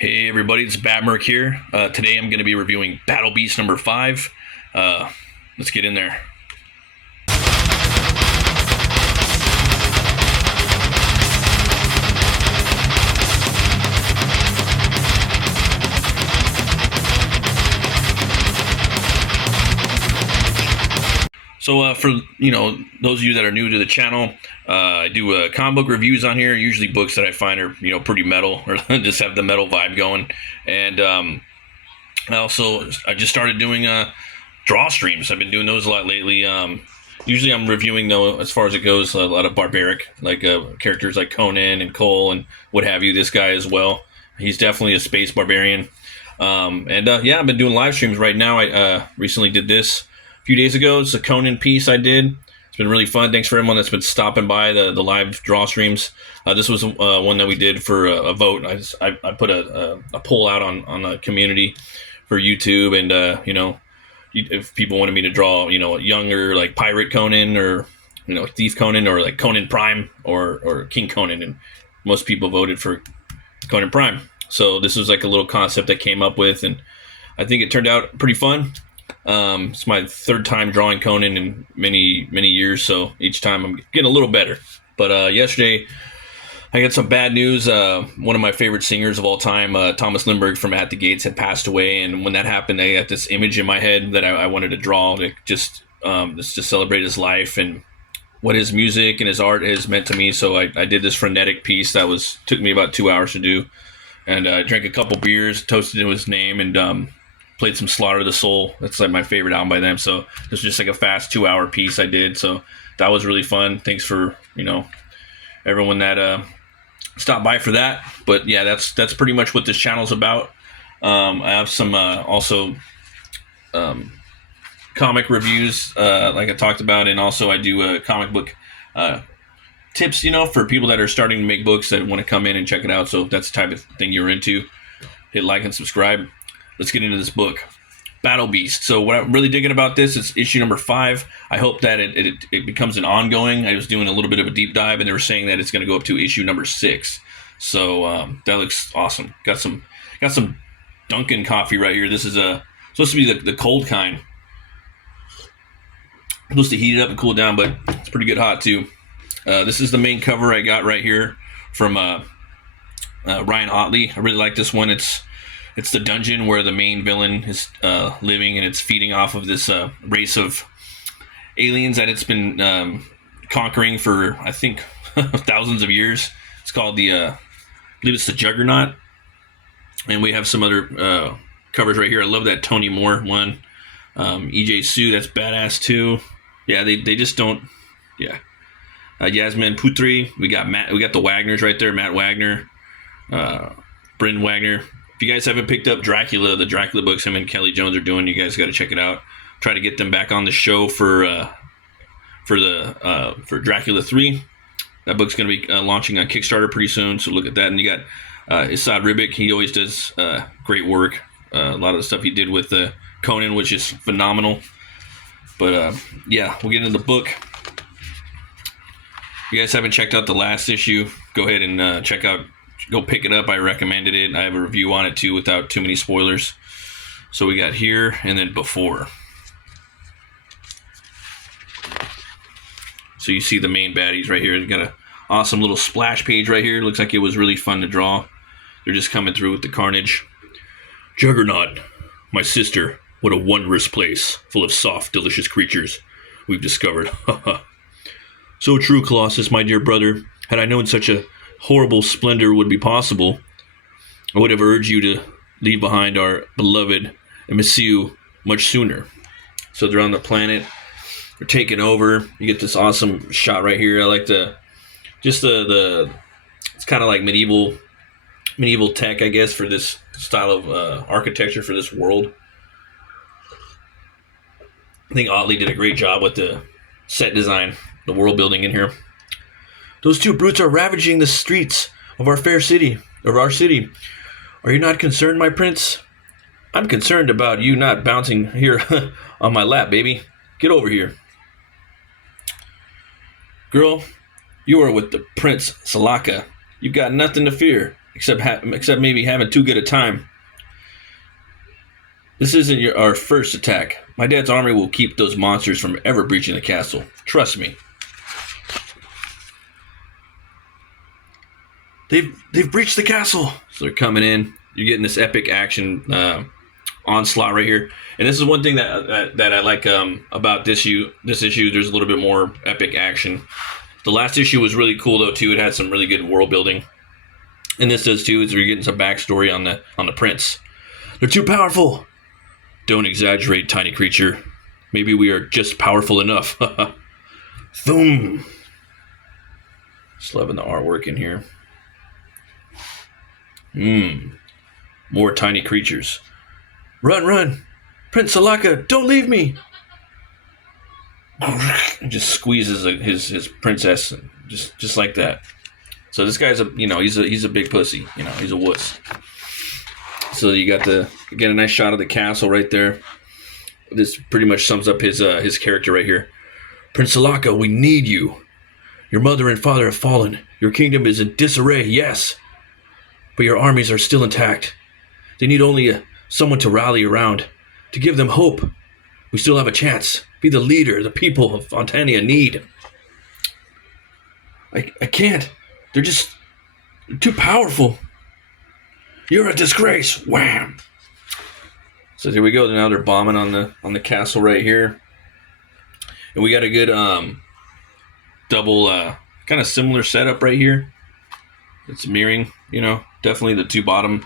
Hey everybody, it's Batmerk here. Today I'm going to be reviewing Battle Beast number 5. Let's get in there. So for those of you that are new to the channel, I do comic book reviews on here. Usually books that I find are pretty metal or just have the metal vibe going. And I just started doing draw streams. I've been doing those a lot lately. Usually I'm reviewing though, as far as it goes, a lot of barbaric like characters like Conan and Cole and what have you. This guy as well. He's definitely a space barbarian. I've been doing live streams right now. I recently did this few days ago. It's a Conan piece I did. It's been really fun. Thanks for everyone that's been stopping by the live draw streams. This was one that we did for a vote. I put a poll out on the community for YouTube, and if people wanted me to draw, younger like Pirate Conan or Thief Conan or like Conan Prime or King Conan, and most people voted for Conan Prime. So this was like a little concept I came up with, and I think it turned out pretty fun. It's my third time drawing Conan in many years, so each time I'm getting a little better. But yesterday, I got some bad news. One of my favorite singers of all time, Thomas Lindbergh from At the Gates, had passed away, and when that happened, I got this image in my head that I wanted to draw to just to celebrate his life and what his music and his art has meant to me. So I did this frenetic piece that took me about 2 hours to do, and I drank a couple beers, toasted to his name, and played some Slaughter the Soul. That's like my favorite album by them. So it was just like a fast 2 hour piece I did. So that was really fun. Thanks for, everyone that stopped by for that. But yeah, that's pretty much what this channel's about. I have some also comic reviews like I talked about, and also I do comic book tips, for people that are starting to make books that want to come in and check it out. So if that's the type of thing you're into, hit like and subscribe. Let's get into this book, Battle Beast. So what I'm really digging about this is issue number 5. I hope that it becomes an ongoing. I was doing a little bit of a deep dive, and they were saying that it's going to go up to issue number 6. So that looks awesome. Got some Dunkin' coffee right here. This is supposed to be the cold kind. Supposed to heat it up and cool it down, but it's pretty good hot too. This is the main cover I got right here from Ryan Ottley. I really like this one. It's the dungeon where the main villain is living, and it's feeding off of this race of aliens that it's been conquering for, I think, thousands of years. It's called I believe it's the Juggernaut. And we have some other covers right here. I love that Tony Moore one. EJ Sue, that's badass too. Yeah, they just don't. Yeah. Yasmin Putri. We got the Wagners right there. Matt Wagner, Brendan Wagner. If you guys haven't picked up Dracula, the Dracula books him and Kelly Jones are doing, you guys got to check it out. Try to get them back on the show for Dracula 3. That book's going to be launching on Kickstarter pretty soon, so look at that. And you got Esad Ribic. He always does great work. A lot of the stuff he did with Conan, which is phenomenal. But yeah, we'll get into the book. If you guys haven't checked out the last issue, go ahead and go pick it up. I recommended it. I have a review on it too without too many spoilers. So we got here and then before. So you see the main baddies right here. You got an awesome little splash page right here. Looks like it was really fun to draw. They're just coming through with the carnage. Juggernaut, my sister, what a wondrous place, full of soft, delicious creatures we've discovered. So true, Colossus, my dear brother. Had I known such a horrible splendor would be possible, I would have urged you to leave behind our beloved and miss you much sooner. So they're on the planet. They're taking over. You get this awesome shot right here. I like the it's kind of like medieval tech, I guess, for this style of architecture for this world. I think Otley did a great job with the set design, the world building in here. Those two brutes are ravaging the streets of our city. Are you not concerned, my prince? I'm concerned about you not bouncing here on my lap, baby. Get over here. Girl, you are with the Prince Salaka. You've got nothing to fear, except maybe having too good a time. This isn't our first attack. My dad's army will keep those monsters from ever breaching the castle. Trust me. They've breached the castle. So they're coming in. You're getting this epic action onslaught right here. And this is one thing that I like about this issue. There's a little bit more epic action. The last issue was really cool though too. It had some really good world building. And this does too. We're getting some backstory on the prince. They're too powerful. Don't exaggerate, tiny creature. Maybe we are just powerful enough. Thum. Just loving the artwork in here. More tiny creatures. Run. Prince Salaka, don't leave me. Just squeezes his princess just like that. So this guy's he's a big pussy. He's a wuss. So you get a nice shot of the castle right there. This pretty much sums up his character right here. Prince Salaka, we need you. Your mother and father have fallen. Your kingdom is in disarray, yes. But your armies are still intact. They need only someone to rally around, to give them hope. We still have a chance. Be the leader the people of Fontania need. I can't. They're too powerful. You're a disgrace. Wham! So here we go. Now they're bombing on the castle right here. And we got a good double kind of similar setup right here. It's mirroring, definitely the two bottom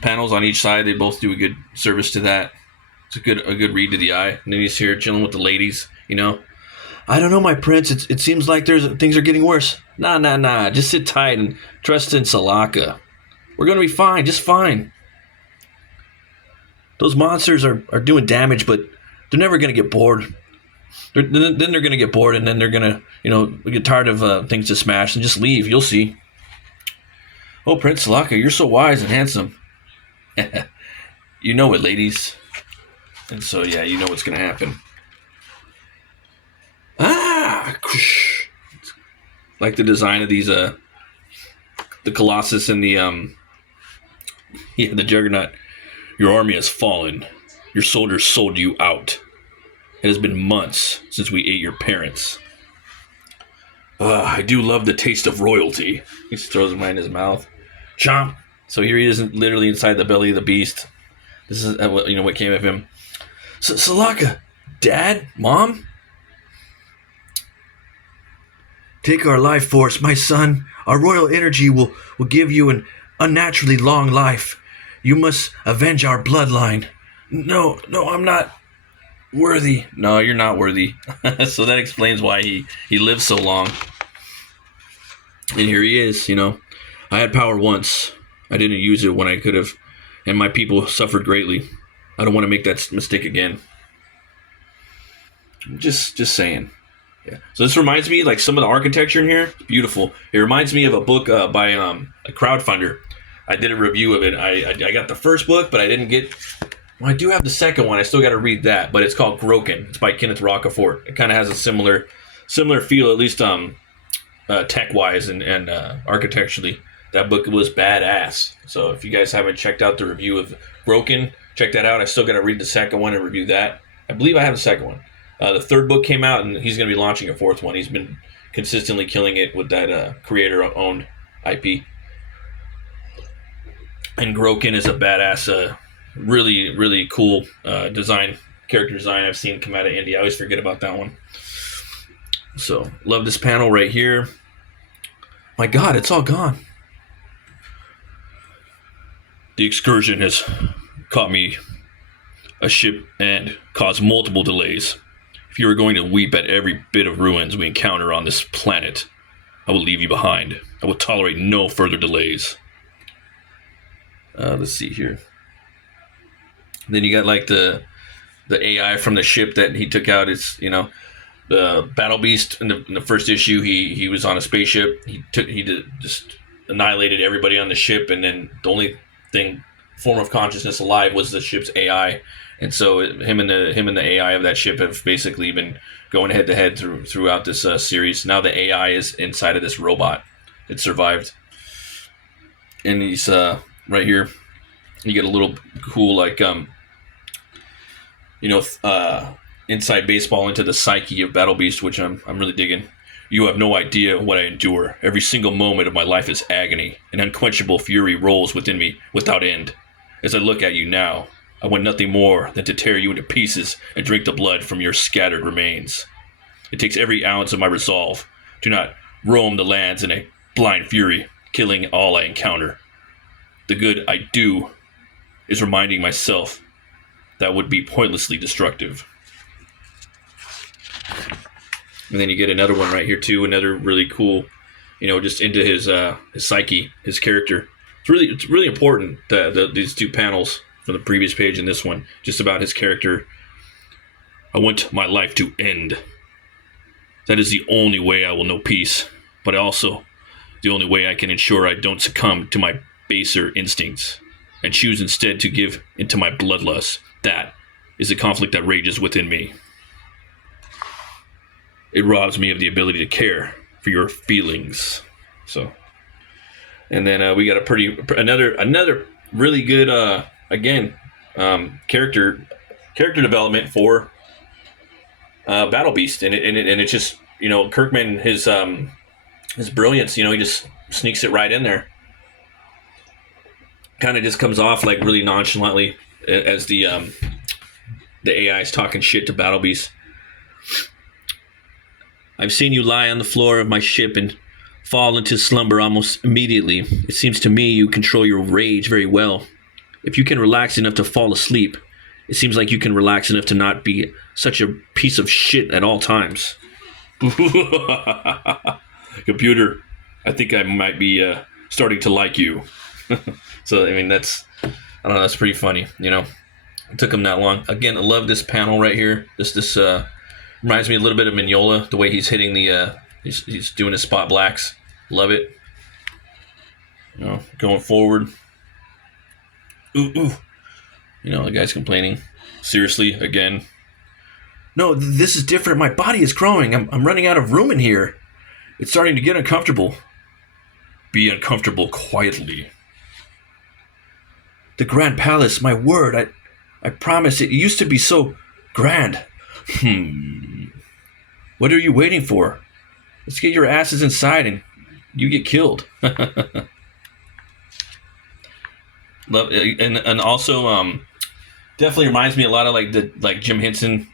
panels on each side. They both do a good service to that. It's a good read to the eye. And then he's here chilling with the ladies, I don't know, my prince. It seems like things are getting worse. Nah. Just sit tight and trust in Salaka. We're going to be fine, just fine. Those monsters are doing damage, but they're never going to get bored. Then they're going to get bored, and then they're going to, get tired of things to smash and just leave. You'll see. Oh, Prince Salaka, you're so wise and handsome. You know it, ladies. And so, yeah, you know what's going to happen. Like the design of these, the Colossus and the Juggernaut. Your army has fallen. Your soldiers sold you out. It has been months since we ate your parents. I do love the taste of royalty. He just throws mine in his mouth. Chomp. So here he is, literally inside the belly of the beast. This is what came of him. Salaka, Dad, Mom. Take our life force, my son. Our royal energy will give you an unnaturally long life. You must avenge our bloodline. No, I'm not worthy. No, you're not worthy. So that explains why he lived so long. And here he is, I had power once. I didn't use it when I could have, and my people suffered greatly. I don't want to make that mistake again. Just saying. Yeah. So this reminds me, like some of the architecture in here, beautiful. It reminds me of a book by a crowdfunder. I did a review of it. I got the first book, but I didn't get. Well, I do have the second one. I still got to read that, but it's called Groken. It's by Kenneth Rocafort. It kind of has a similar feel, at least tech wise and architecturally. That book was badass. So if you guys haven't checked out the review of Groken, check that out. I still got to read the second one and review that. I believe I have the second one. The third book came out, and he's going to be launching a fourth one. He's been consistently killing it with that creator-owned IP. And Groken is a badass, really, really cool character design I've seen come out of India. I always forget about that one. So, love this panel right here. My God, it's all gone. The excursion has caught me a ship and caused multiple delays. If you are going to weep at every bit of ruins we encounter on this planet, I will leave you behind. I will tolerate no further delays. Let's see here. Then you got like the AI from the ship that he took out. It's the Battle Beast in the first issue. He was on a spaceship. He just annihilated everybody on the ship, and then the only form of consciousness alive was the ship's AI. And so him and the AI of that ship have basically been going head to head throughout this series. Now the AI is inside of this robot. It survived. and he's right here. You get a little cool like you know, inside baseball into the psyche of Battle Beast, which I'm really digging. You have no idea what I endure. Every single moment of my life is agony. An unquenchable fury rolls within me without end. As I look at you now, I want nothing more than to tear you into pieces and drink the blood from your scattered remains. It takes every ounce of my resolve to not roam the lands in a blind fury, killing all I encounter. The good I do is reminding myself that would be pointlessly destructive. And then you get another one right here too, another really cool, just into his psyche, his character. It's really important that these two panels from the previous page and this one, just about his character. I want my life to end. That is the only way I will know peace, but also the only way I can ensure I don't succumb to my baser instincts and choose instead to give into my bloodlust. That is the conflict that rages within me. It robs me of the ability to care for your feelings. So, and then we got another really good character development for Battle Beast, and it's just Kirkman, his brilliance, he just sneaks it right in there. Kind of just comes off like really nonchalantly as the AI is talking shit to Battle Beast. I've seen you lie on the floor of my ship and fall into slumber almost immediately. It seems to me you control your rage very well. If you can relax enough to fall asleep, it seems like you can relax enough to not be such a piece of shit at all times. Computer, I think I might be starting to like you. So, I mean, that's pretty funny, It took him that long. Again, I love this panel right here. This reminds me a little bit of Mignola, the way he's hitting the, he's doing his spot blacks. Love it. Going forward. Ooh. The guy's complaining. Seriously, again. No, this is different. My body is growing. I'm running out of room in here. It's starting to get uncomfortable. Be uncomfortable quietly. The Grand Palace, my word. I promise it used to be so grand. What are you waiting for? Let's get your asses inside and you get killed. Love, and also definitely reminds me a lot of like Jim Henson,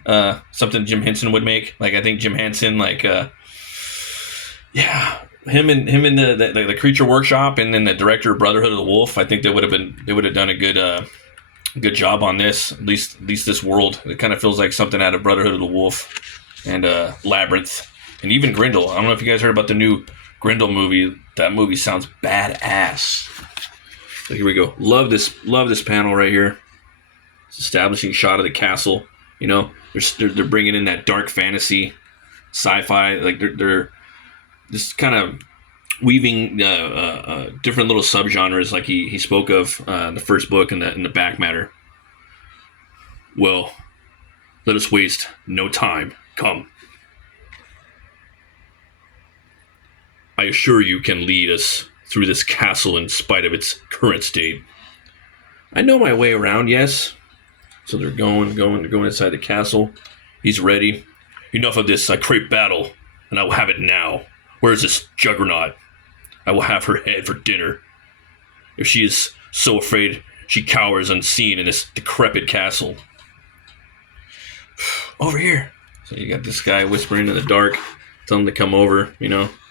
something Jim Henson would make. Like I think Jim Henson, him and the Creature Workshop, and then the director of Brotherhood of the Wolf. I think they would have done a good job on this. At least this world. It kind of feels like something out of Brotherhood of the Wolf and Labyrinth, and even Grendel. I don't know if you guys heard about the new Grendel movie. That movie sounds badass. So here we go. Love this panel right here. It's establishing shot of the castle. They're bringing in that dark fantasy, sci-fi. Like they're just kind of weaving different little subgenres, like he spoke of in the first book and in the back matter. Well, let us waste no time. Come. I assure you can lead us through this castle in spite of its current state. I know my way around, yes. So they're going inside the castle. He's ready. Enough of this. I crave battle, and I will have it now. Where is this juggernaut? I will have her head for dinner. If she is so afraid, she cowers unseen in this decrepit castle. Over here. So you got this guy whispering in the dark, telling him to come over.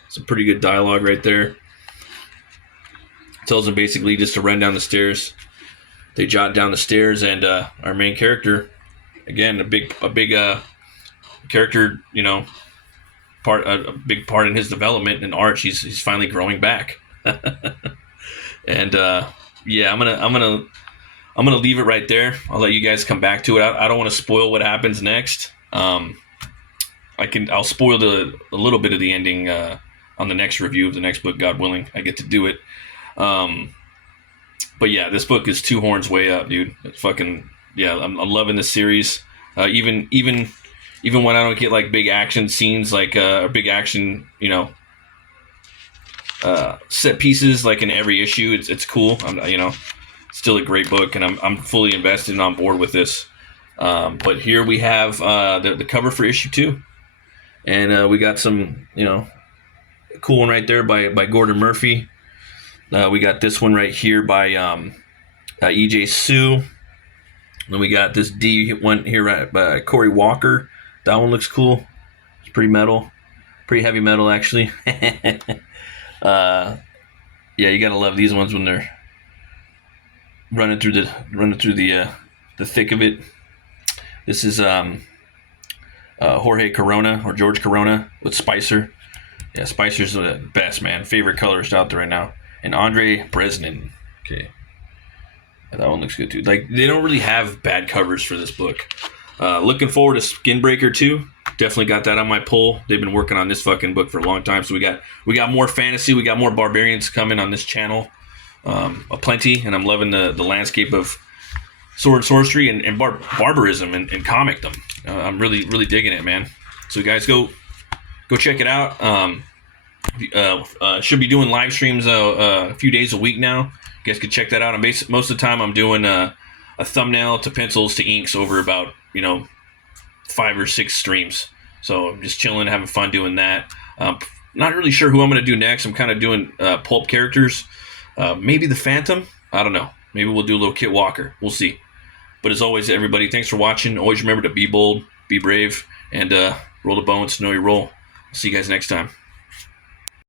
Some pretty good dialogue right there. Tells him basically just to run down the stairs. They jot down the stairs, and our main character, again, a big character, a big part in his development and Arch. He's finally growing back. And I'm gonna leave it right there. I'll let you guys come back to it. I don't want to spoil what happens next. I'll spoil a little bit of the ending on the next review of the next book, God willing. I get to do it. But yeah, this book is two horns way up, dude. It's fucking I'm loving this series. Even when I don't get like big action scenes, like big action, set pieces like in every issue. It's cool. Still a great book, and I'm fully invested and on board with this. But here we have the cover for issue 2, and we got some cool one right there by Gordon Murphy. We got this one right here by EJ Sue. Then we got this D one here by Corey Walker. That one looks cool. It's pretty metal, pretty heavy metal actually. Yeah, you gotta love these ones when they're running through the thick of it. This is Jorge Corona or George Corona with Spicer. Yeah, Spicer's the best, man. Favorite colorist out there right now. And Andre Bresnan. Okay. Yeah, that one looks good too. Like, they don't really have bad covers for this book. Looking forward to Skinbreaker 2. Definitely got that on my pull. They've been working on this fucking book for a long time. So we got more fantasy. We got more barbarians coming on this channel. Aplenty. And I'm loving the landscape of sword sorcery and barbarism and comicdom. I'm really, really digging it, man. So guys, go check it out. Should be doing live streams a few days a week now. You guys can check that out. Most of the time I'm doing a thumbnail to pencils to inks over about 5 or 6 streams. So I'm just chilling, having fun doing that. Not really sure who I'm going to do next. I'm kind of doing pulp characters. Maybe the Phantom. I don't know. Maybe we'll do a little Kit Walker. We'll see. But as always, everybody, thanks for watching. Always remember to be bold, be brave, and roll the bones, know your role. See you guys next time.